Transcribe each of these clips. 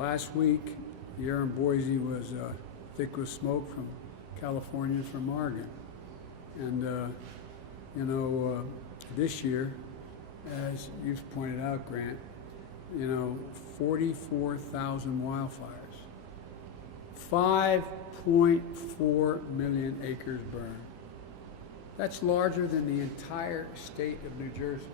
Last week, the air in Boise was thick with smoke from California and from Oregon. And, this year, as you've pointed out, Grant, 44,000 wildfires, 5.4 million acres burned. That's larger than the entire state of New Jersey.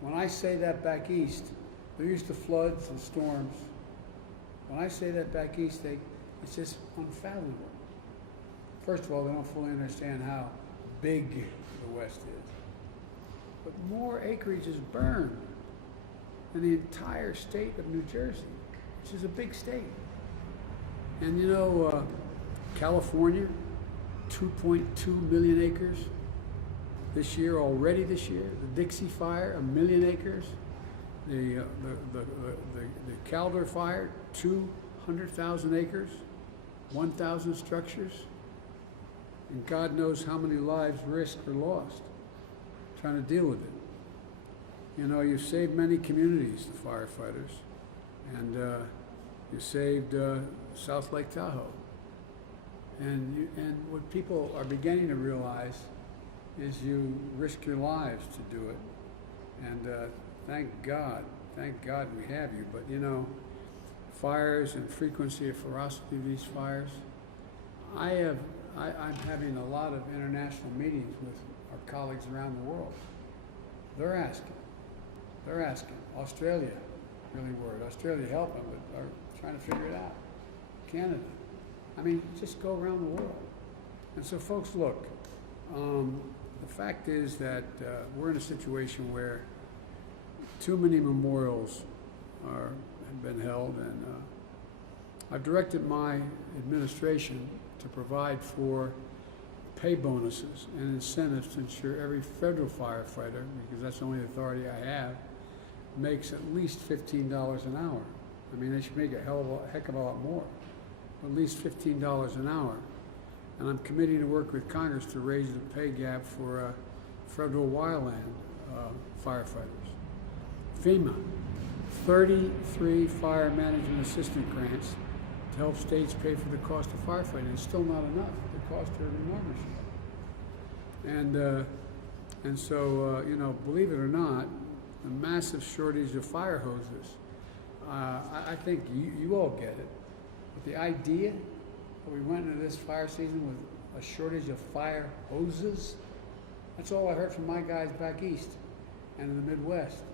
When I say that back east, they're used to floods and storms. When I say that back east, it's just unfathomable. First of all, they don't fully understand how big the West is. But more acreage is burned than the entire state of New Jersey, which is a big state. And California, 2.2 million acres this year, already this year. The Dixie Fire, 1 million acres. The Calder Fire, 200,000 acres, 1,000 structures. And God knows how many lives risked or lost trying to deal with it. You've saved many communities, the firefighters, and you saved South Lake Tahoe. And what people are beginning to realize is you risk your lives to do it. And thank God we have you. But fires and frequency of ferocity of these fires, I'm having a lot of international meetings with our colleagues around the world. They're asking. Australia, really worried. Australia helping, but are trying to figure it out. Canada. Just go around the world. And so folks, look, the fact is that we're in a situation where too many memorials have been held, and I've directed my administration to provide for pay bonuses and incentives to ensure every federal firefighter, because that's the only authority I have, makes at least $15 an hour. They should make a heck of a lot more, at least $15 an hour. And I'm committing to work with Congress to raise the pay gap for federal wildland firefighters. FEMA, 33 fire management assistant grants to help states pay for the cost of firefighting. It's still not enough. The costs are enormous. And so, believe it or not, a massive shortage of fire hoses. I think you all get it. But the idea that we went into this fire season with a shortage of fire hoses, that's all I heard from my guys back east and in the Midwest.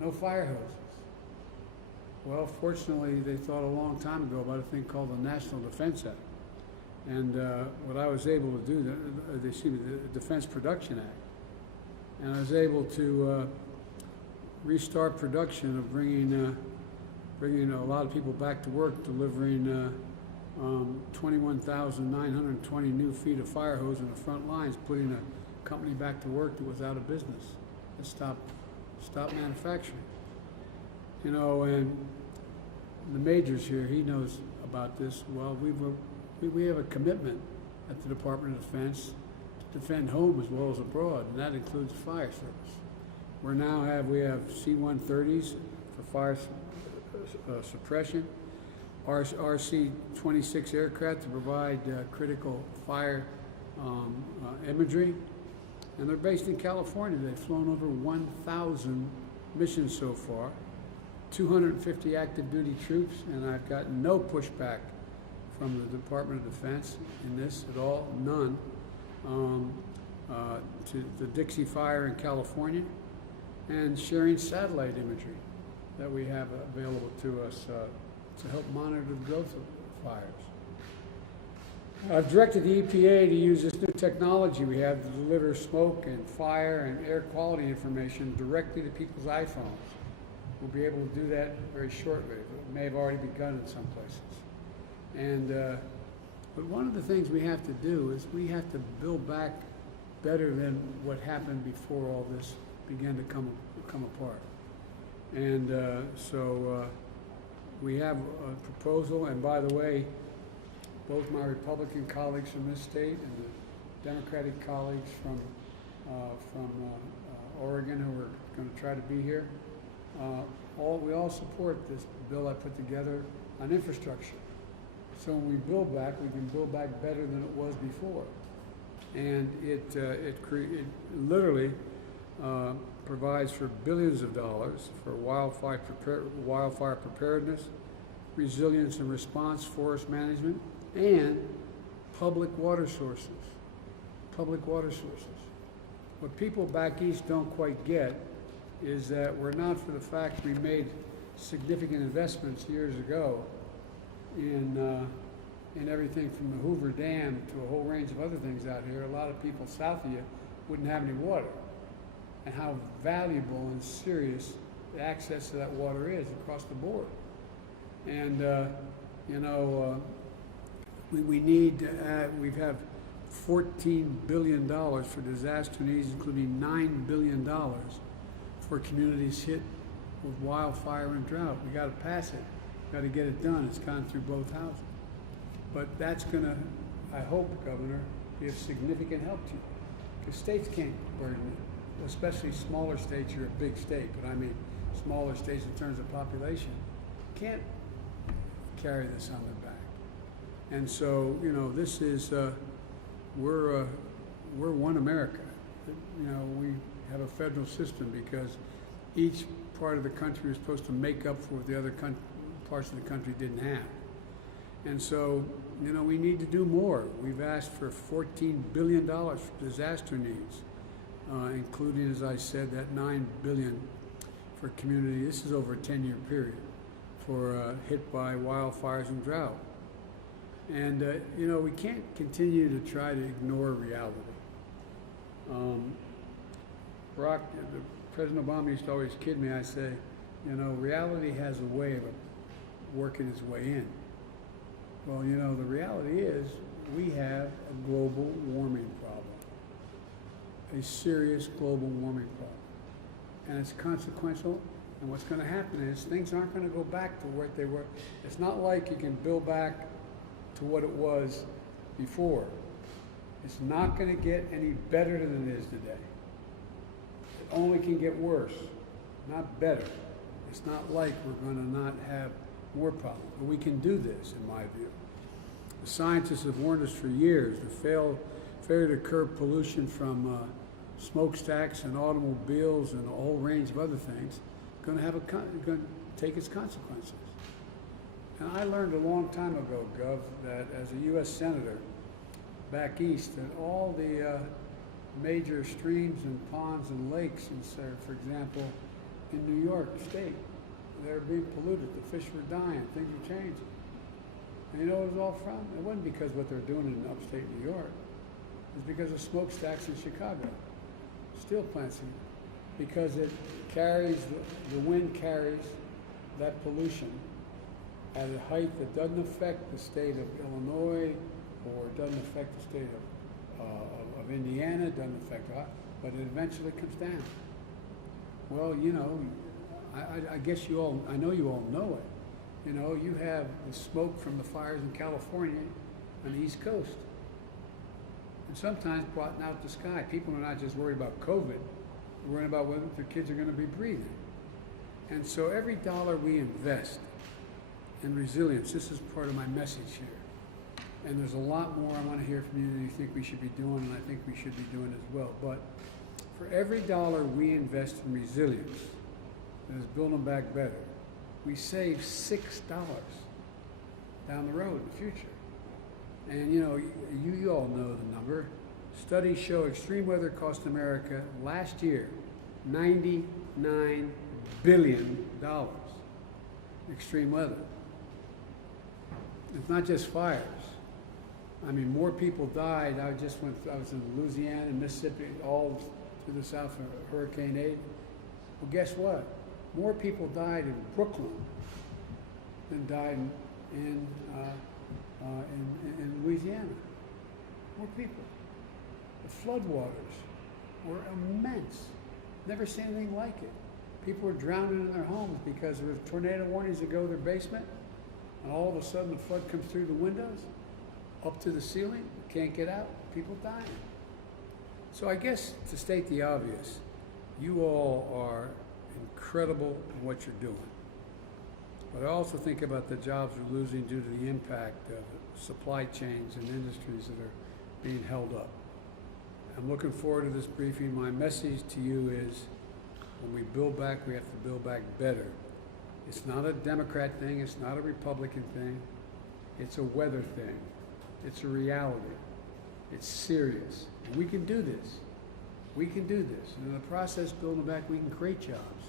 No fire hoses. Well, fortunately, they thought a long time ago about a thing called the National Defense Act. And what I was able to do, the Defense Production Act, and I was able to restart production of bringing a lot of people back to work, delivering 21,920 new feet of fire hose in the front lines, putting a company back to work that was out of business. It stopped manufacturing. And the major's here, he knows about this. Well, we have a commitment at the Department of Defense to defend home as well as abroad, and that includes fire service. We have C-130s for fire suppression, RC-26 aircraft to provide critical fire imagery, and they're based in California. They've flown over 1,000 missions so far, 250 active duty troops, and I've gotten no pushback from the Department of Defense in this at all, none, to the Dixie Fire in California, and sharing satellite imagery that we have available to us to help monitor the growth of fires. I've directed the EPA to use this new technology we have to deliver smoke and fire and air quality information directly to people's iPhones. We'll be able to do that very shortly. It may have already begun in some places. But one of the things we have to do is we have to build back better than what happened before all this began to come apart. And so we have a proposal, and by the way, both my Republican colleagues from this state and the Democratic colleagues from Oregon who are going to try to be here we all support this bill I put together on infrastructure. So when we build back, we can build back better than it was before. And it literally provides for billions of dollars for wildfire preparedness, resilience and response, forest management, and public water sources. Public water sources. What people back east don't quite get is that we're not for the fact we made significant investments years ago in everything from the Hoover Dam to a whole range of other things out here. A lot of people south of you wouldn't have any water, and how valuable and serious the access to that water is across the board. And we need to add, we have $14 billion for disaster needs, including $9 billion for communities hit with wildfire and drought. We got to pass it. Got to get it done. It's gone through both houses. But that's going to, I hope, Governor, be of significant help to you. Because states can't burden it, especially smaller states. You're a big state, but I mean smaller states in terms of population can't carry this on their back. And so, this is, we're one America. We have a federal system because each part of the country is supposed to make up for what the other parts of the country didn't have. And so, we need to do more. We've asked for $14 billion for disaster needs, including, as I said, that $9 billion for community. This is over a 10-year period for hit by wildfires and drought. And, we can't continue to try to ignore reality. President Obama used to always kid me. I say, reality has a way of working its way in. Well, the reality is we have a global warming problem, a serious global warming problem. And it's consequential, and what's going to happen is things aren't going to go back to what they were. It's not like you can build back to what it was before. It's not going to get any better than it is today. It only can get worse, not better. It's not like we're going to not have more problems. But we can do this, in my view. The scientists have warned us for years. The failure to curb pollution from smokestacks and automobiles and a whole range of other things going to take its consequences. And I learned a long time ago, Gov, that as a U.S. Senator back east, that all the major streams and ponds and lakes, for example, in New York State, they're being polluted. The fish were dying. Things are changing. And you know what it was all from? It wasn't because of what they're doing in upstate New York. It was because of smokestacks in Chicago, steel plants, because it carries, the wind carries that pollution at a height that doesn't affect the state of Illinois, or doesn't affect the state of Indiana, doesn't affect, but it eventually comes down. Well, I guess I know you all know it. You have the smoke from the fires in California on the East Coast. And sometimes blotting out the sky. People are not just worried about COVID, they're worried about whether their kids are going to be breathing. And so every dollar we invest in resilience, this is part of my message here. And there's a lot more I want to hear from you that you think we should be doing, and I think we should be doing as well. But for every dollar we invest in resilience, that is building back better, we save $6 down the road in the future. And you all know the number. Studies show extreme weather cost America last year $99 billion. Extreme weather. It's not just fires. I mean, more people died. I was in Louisiana and Mississippi, all to the south of Hurricane 8. Well, guess what? More people died in Brooklyn than died in Louisiana. More people. The floodwaters were immense. Never seen anything like it. People were drowning in their homes because there were tornado warnings that go to their basement, and all of a sudden the flood comes through the windows, up to the ceiling, can't get out, people dying. So I guess, to state the obvious, you all are incredible in what you're doing. But I also think about the jobs we're losing due to the impact of supply chains and industries that are being held up. I'm looking forward to this briefing. My message to you is, when we build back, we have to build back better. It's not a Democrat thing, it's not a Republican thing, it's a weather thing. It's a reality. It's serious. And we can do this. We can do this. And in the process of building back, we can create jobs,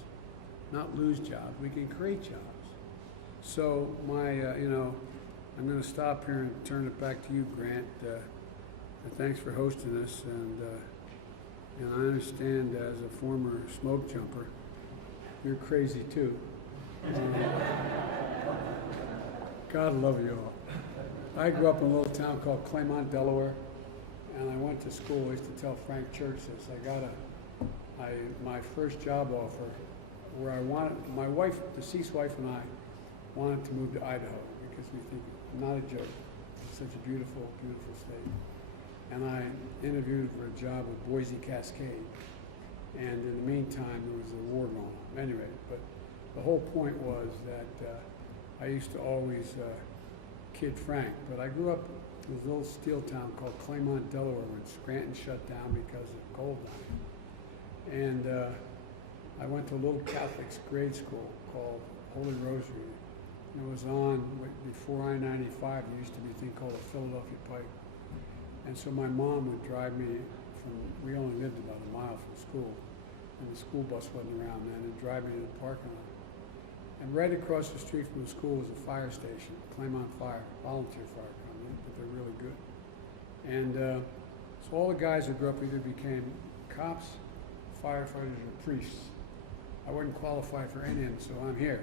not lose jobs. We can create jobs. So I'm going to stop here and turn it back to you, Grant. And thanks for hosting us. And I understand, as a former smoke jumper, you're crazy too. God love you all. I grew up in a little town called Claymont, Delaware, and I went to school. I used to tell Frank Church this. I got my first job offer where I wanted, my wife, deceased wife, and I wanted to move to Idaho because we think, not a joke, it's such a beautiful, beautiful state. And I interviewed for a job with Boise Cascade. And in the meantime, there was a war going on. Anyway, but the whole point was that I used to always kid Frank, but I grew up in this little steel town called Claymont, Delaware, when Scranton shut down because of coal mining. And I went to a little Catholic grade school called Holy Rosary. And it was on, before I-95, there used to be a thing called the Philadelphia Pike. And so my mom would drive me from, we only lived about a mile from school, and the school bus wasn't around then, and drive me to the parking lot. And right across the street from the school was a fire station, Claymont Fire, volunteer fire company, but they're really good. And so all the guys who grew up either became cops, firefighters, or priests. I wouldn't qualify for any of them, so I'm here.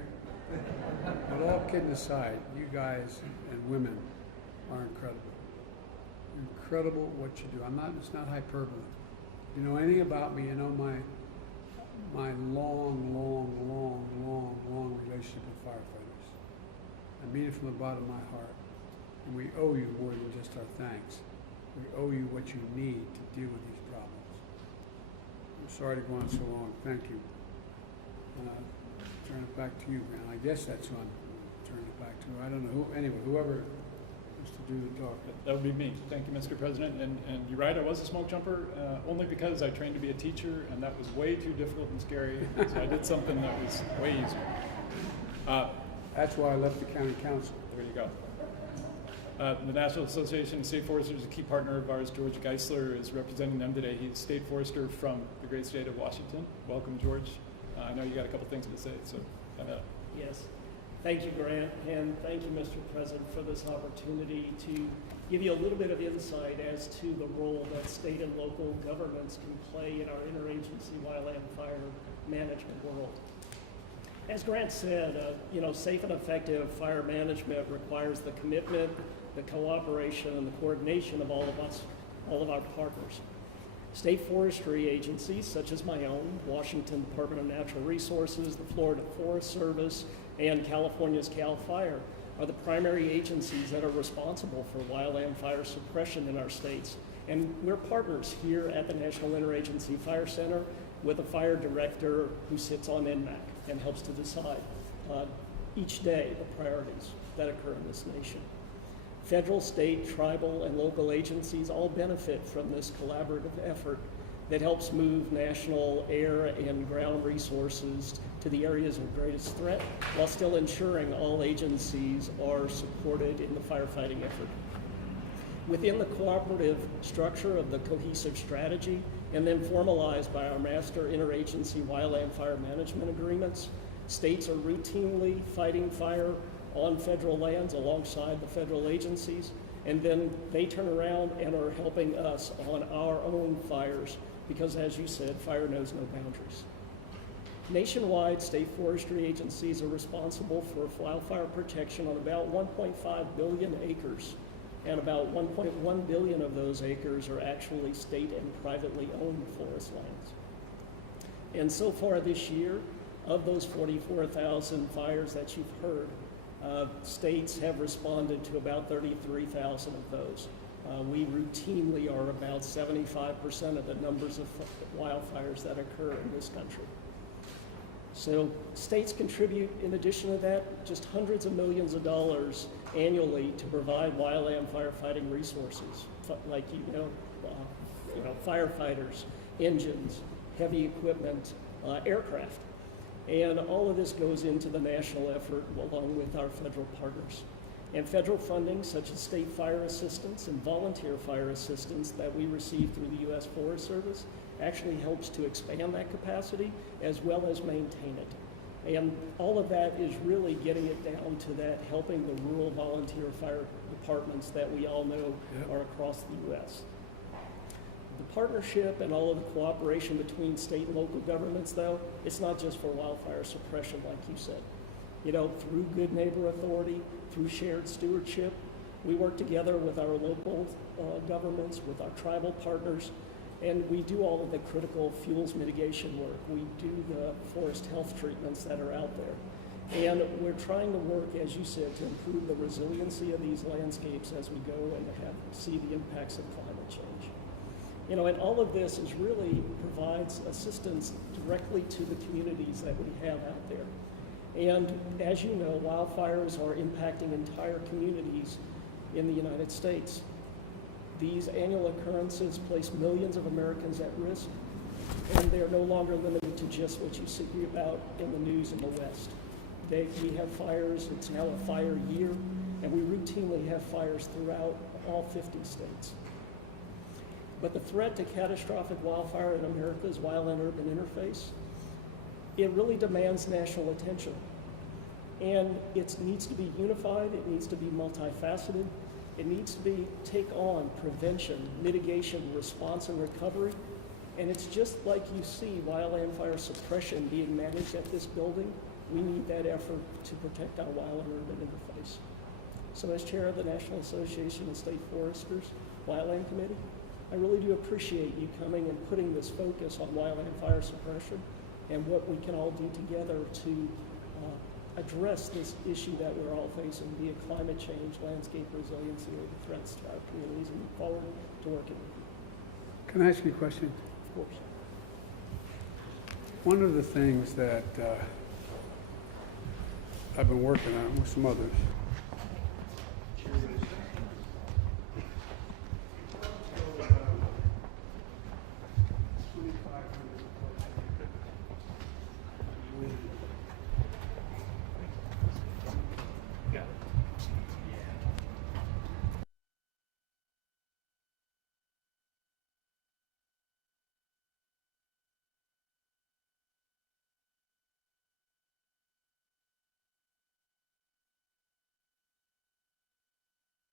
But all kidding aside, you guys and women are incredible. Incredible what you do. It's not hyperbole. If you know anything about me, you know my long relationship with firefighters. I mean it from the bottom of my heart. And we owe you more than just our thanks. We owe you what you need to deal with these problems. I'm sorry to go on so long. Thank you. Turn it back to you, Grant. I guess that's who I'm turning it back to. I don't know who. Anyway, whoever wants to do the talk. That would be me. Thank you, Mr. President. And you're right, I was a smoke jumper, only because I trained to be a teacher, and that was way too difficult and scary. So I did something that was way easier. That's why I left the county council. There you go. The National Association of State Foresters is a key partner of ours. George Geisler is representing them today. He's state forester from the great state of Washington. Welcome, George. I know you got a couple things to say, so find out. Yes. Thank you, Grant, and thank you, Mr. President, for this opportunity to give you a little bit of insight as to the role that state and local governments can play in our interagency wildland fire management world. As Grant said, safe and effective fire management requires the commitment, the cooperation, and the coordination of all of us, all of our partners. State forestry agencies, such as my own, Washington Department of Natural Resources, the Florida Forest Service, and California's CAL FIRE, are the primary agencies that are responsible for wildland fire suppression in our states. And we're partners here at the National Interagency Fire Center with a fire director who sits on NMAC and helps to decide each day the priorities that occur in this nation. Federal, state, tribal, and local agencies all benefit from this collaborative effort that helps move national air and ground resources to the areas of greatest threat, while still ensuring all agencies are supported in the firefighting effort. Within the cooperative structure of the cohesive strategy, and then formalized by our master interagency wildland fire management agreements, states are routinely fighting fire on federal lands alongside the federal agencies, and then they turn around and are helping us on our own fires, because as you said, fire knows no boundaries. Nationwide, state forestry agencies are responsible for wildfire protection on about 1.5 billion acres, and about 1.1 billion of those acres are actually state and privately owned forest lands. And so far this year, of those 44,000 fires that you've heard, states have responded to about 33,000 of those. We routinely are about 75% of the numbers of wildfires that occur in this country. So states contribute, in addition to that, just hundreds of millions of dollars annually to provide wildland firefighting resources, like firefighters, engines, heavy equipment, aircraft. And all of this goes into the national effort along with our federal partners. And federal funding, such as state fire assistance and volunteer fire assistance that we receive through the U.S. Forest Service, actually helps to expand that capacity as well as maintain it. And all of that is really getting it down to that, helping the rural volunteer fire departments that we all know are across the U.S. The partnership and all of the cooperation between state and local governments, though, it's not just for wildfire suppression, like you said. You know, through Good Neighbor Authority, through shared stewardship, we work together with our local governments, with our tribal partners, and we do all of the critical fuels mitigation work. We do the forest health treatments that are out there. And we're trying to work, as you said, to improve the resiliency of these landscapes as we go and see the impacts of climate change. You know, and all of this is really provides assistance directly to the communities that we have out there. And as you know, wildfires are impacting entire communities in the United States. These annual occurrences place millions of Americans at risk, and they're no longer limited to just what you see about in the news in the West. We have fires, it's now a fire year, and we routinely have fires throughout all 50 states. But the threat to catastrophic wildfire in America's wildland-urban interface, it really demands national attention. And it needs to be unified, it needs to be multifaceted, it needs to take on prevention, mitigation, response, and recovery. And it's just like you see wildland fire suppression being managed at this building. We need that effort to protect our wildland-urban interface. So as chair of the National Association of State Foresters Wildland Committee, I really do appreciate you coming and putting this focus on wildland fire suppression and what we can all do together to address this issue that we're all facing, be it climate change, landscape resiliency, or the threats to our communities, and look forward to working with you. Can I ask you a question? Of course. One of the things that I've been working on with some others